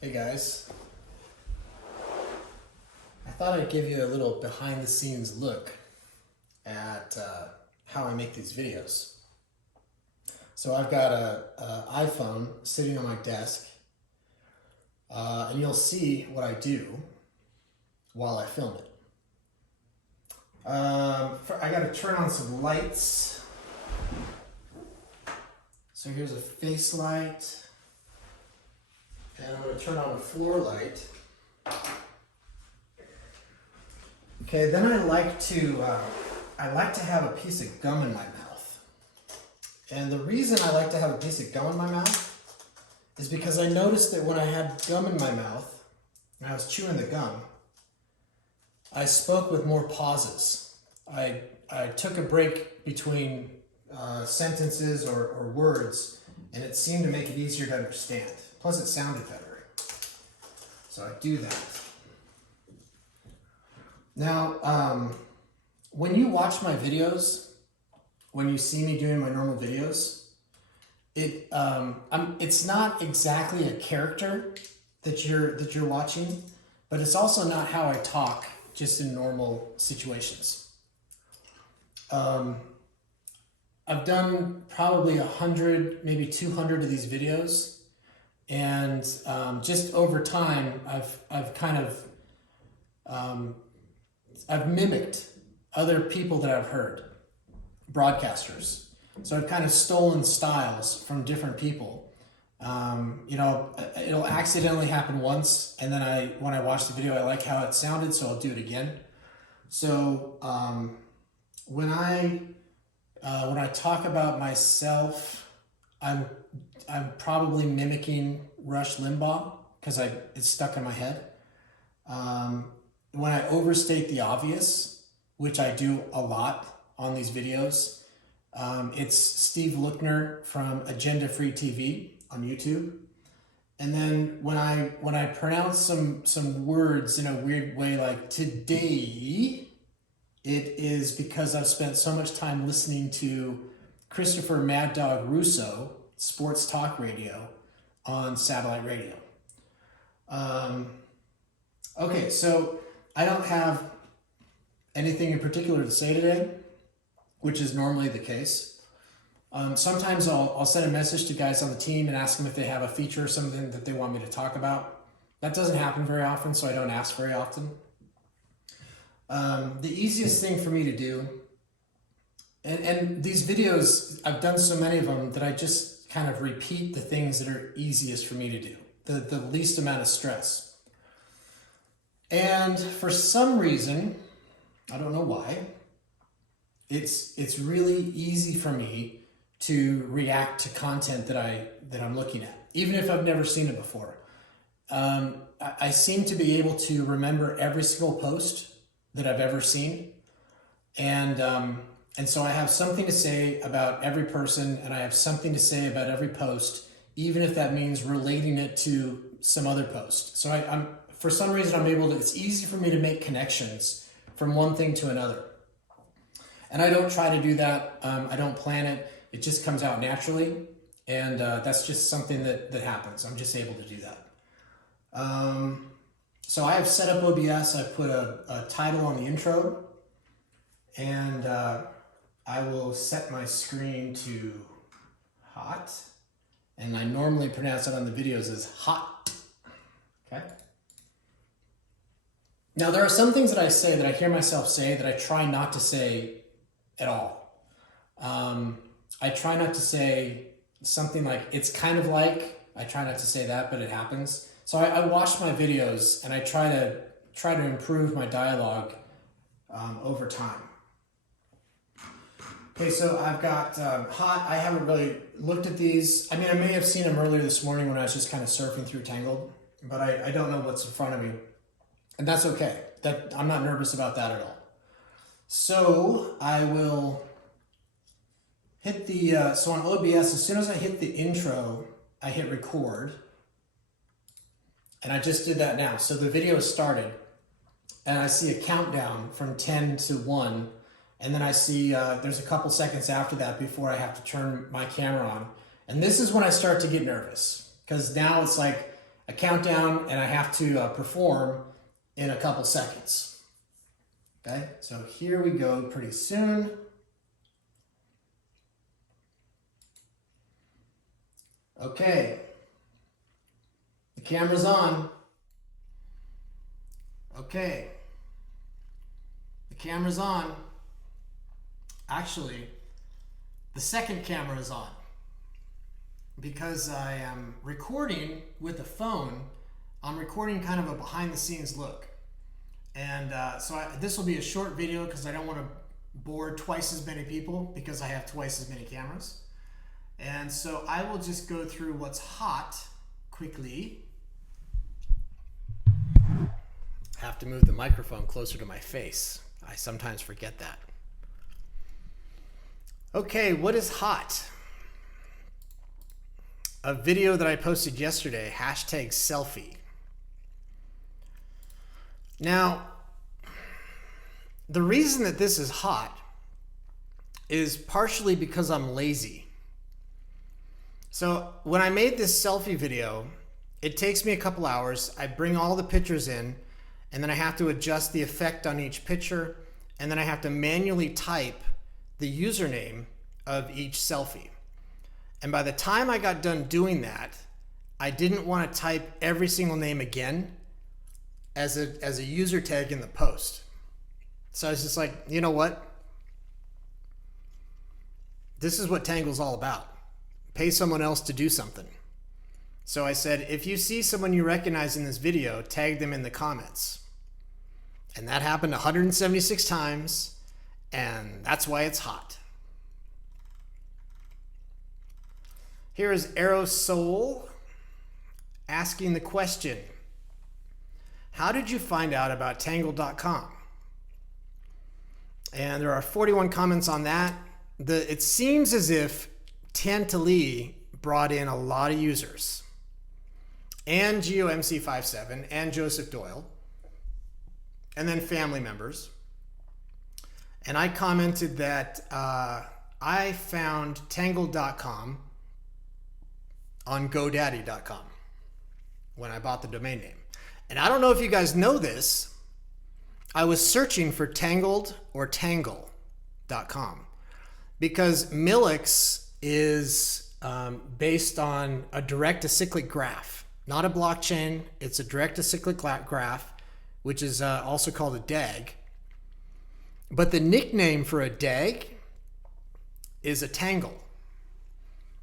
Hey guys, I thought I'd give you a little behind the scenes look at how I make these videos. So I've got a iPhone sitting on my desk and you'll see what I do while I film it. I got to turn on some lights. So here's a face light. And I'm going to turn on a floor light. Okay, then I like to have a piece of gum in my mouth. And the reason I like to have a piece of gum in my mouth is because I noticed that when I had gum in my mouth, and I was chewing the gum, I spoke with more pauses. I took a break between sentences or words, and it seemed to make it easier to understand. Plus, it sounded better. So I do that. Now, when you watch my videos, when you see me doing my normal videos, it's not exactly a character that you're watching, but it's also not how I talk just in normal situations. I've done probably 100, maybe 200 of these videos. And just over time, I've mimicked other people that I've heard, broadcasters. So I've kind of stolen styles from different people. It'll accidentally happen once, and then when I watch the video, I like how it sounded, so I'll do it again. So when I talk about myself, I'm probably mimicking Rush Limbaugh because it's stuck in my head. When I overstate the obvious, which I do a lot on these videos, it's Steve Lookner from Agenda Free TV on YouTube. And then when I pronounce some words in a weird way, like today, it is because I've spent so much time listening to Christopher Mad Dog Russo, sports talk radio on satellite radio. Okay, so I don't have anything in particular to say today, which is normally the case. Sometimes I'll send a message to guys on the team and ask them if they have a feature or something that they want me to talk about. That doesn't happen very often, so I don't ask very often. The easiest thing for me to do, and these videos, I've done so many of them that I just kind of repeat the things that are easiest for me to do, the least amount of stress. And for some reason, I don't know why, it's really easy for me to react to content that I'm looking at, even if I've never seen it before. I seem to be able to remember every single post that I've ever seen, and so I have something to say about every person, and I have something to say about every post, even if that means relating it to some other post. So for some reason, it's easy for me to make connections from one thing to another. And I don't try to do that. I don't plan it. It just comes out naturally. And that's just something that happens. I'm just able to do that. So I have set up OBS. I put a title on the intro, and I will set my screen to hot, and I normally pronounce it on the videos as hot. Okay. Now there are some things that I say that I hear myself say that I try not to say at all. I try not to say something like it's kind of like. I try not to say that, but it happens. So I watch my videos and I try to improve my dialogue over time. Okay, so I've got hot. I haven't really looked at these. I mean, I may have seen them earlier this morning when I was just kind of surfing through Tangled, but I don't know what's in front of me, and that's okay. I'm not nervous about that at all. So I will hit so on OBS, as soon as I hit the intro, I hit record. And I just did that now. So the video started, and I see a countdown from 10 to 1. And then I see there's a couple seconds after that before I have to turn my camera on. And this is when I start to get nervous, because now it's like a countdown and I have to perform in a couple seconds. Okay, so here we go pretty soon. Okay, the camera's on. Okay, the camera's on. Actually, the second camera is on because I am recording with a phone. I'm recording kind of a behind the scenes look. And this will be a short video because I don't want to bore twice as many people because I have twice as many cameras. And so I will just go through what's hot quickly. I have to move the microphone closer to my face. I sometimes forget that. Okay, what is hot? A video that I posted yesterday, #selfie. Now, the reason that this is hot is partially because I'm lazy. So when I made this selfie video, it takes me a couple hours. I bring all the pictures in, and then I have to adjust the effect on each picture, and then I have to manually type the username of each selfie. And by the time I got done doing that, I didn't want to type every single name again as a user tag in the post. So I was just like, you know what? This is what Tangled's all about. Pay someone else to do something. So I said, if you see someone you recognize in this video, tag them in the comments. And that happened 176 times, and that's why it's hot. Here is Aerosoul asking the question, how did you find out about Tangled.com? And there are 41 comments on that. It seems as if Tangled brought in a lot of users, and GeoMC57 and Joseph Doyle, and then family members. And I commented that I found Tangled.com on GoDaddy.com when I bought the domain name. And I don't know if you guys know this, I was searching for Tangled or Tangle.com because Millix is based on a direct acyclic graph, not a blockchain. It's a direct acyclic graph, which is also called a DAG. But the nickname for a DAG is a tangle.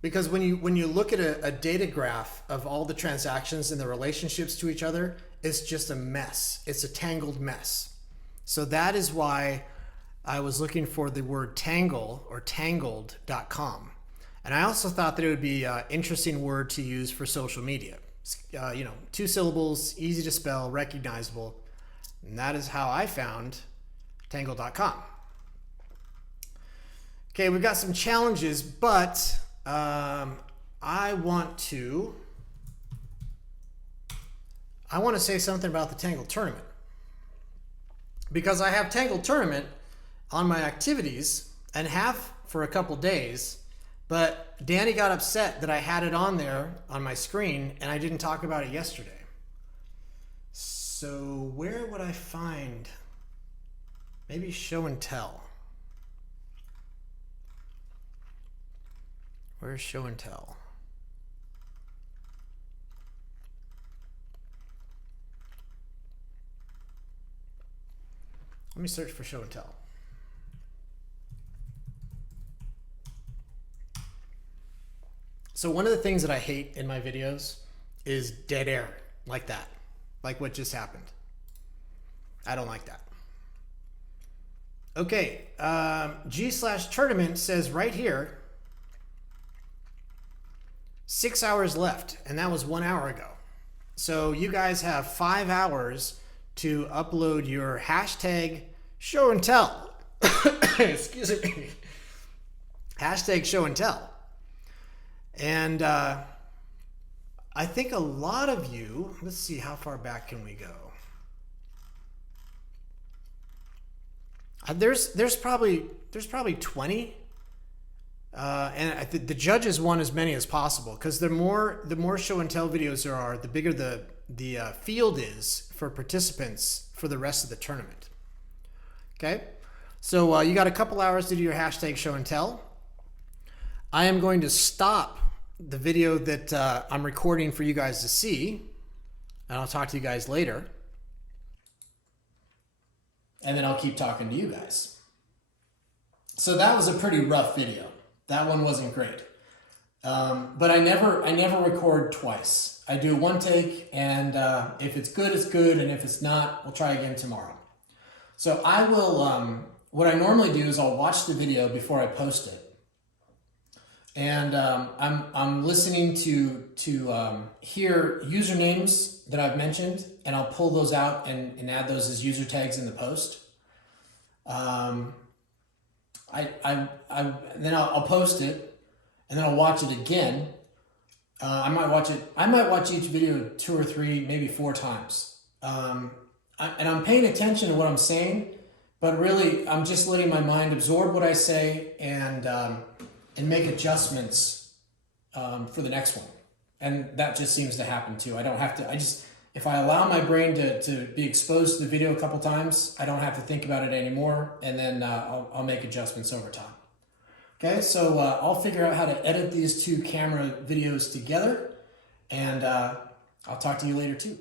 Because when you look at a data graph of all the transactions and the relationships to each other, it's just a mess. It's a tangled mess. So that is why I was looking for the word tangle or tangled.com. And I also thought that it would be an interesting word to use for social media. 2 syllables, easy to spell, recognizable. And that is how I found tangle.com. Okay, we've got some challenges, but I want to say something about the Tangled tournament, because I have Tangled tournament on my activities and have for a couple days, but Danny got upset that I had it on there on my screen and I didn't talk about it yesterday. So where would I find maybe show and tell? Where's show and tell? Let me search for show and tell. So one of the things that I hate in my videos is dead air like that, like what just happened. I don't like that. Okay, G/tournament says right here, 6 hours left, and that was 1 hour ago. So you guys have 5 hours to upload your hashtag show and tell. Excuse me. Hashtag show and tell. And I think a lot of you, let's see, how far back can we go? There's probably 20 And the judges want as many as possible, because the more show and tell videos there are, the bigger the field is for participants for the rest of the tournament. Okay, so you got a couple hours to do your hashtag show and tell. I am going to stop the video that I'm recording for you guys to see, and I'll talk to you guys later. And then I'll keep talking to you guys. So that was a pretty rough video. That one wasn't great. But I never record twice. I do one take, and if it's good, it's good, and if it's not, we'll try again tomorrow. So I will, what I normally do is I'll watch the video before I post it. And I'm listening to hear usernames that I've mentioned, and I'll pull those out and add those as user tags in the post. Then I'll post it, and then I'll watch it again. I might watch each video 2 or 3, maybe 4 times. And I'm paying attention to what I'm saying, but really I'm just letting my mind absorb what I say and make adjustments for the next one. And that just seems to happen too. I don't have to, if I allow my brain to be exposed to the video a couple times, I don't have to think about it anymore, and then I'll make adjustments over time. Okay, so I'll figure out how to edit these 2 camera videos together, and I'll talk to you later too.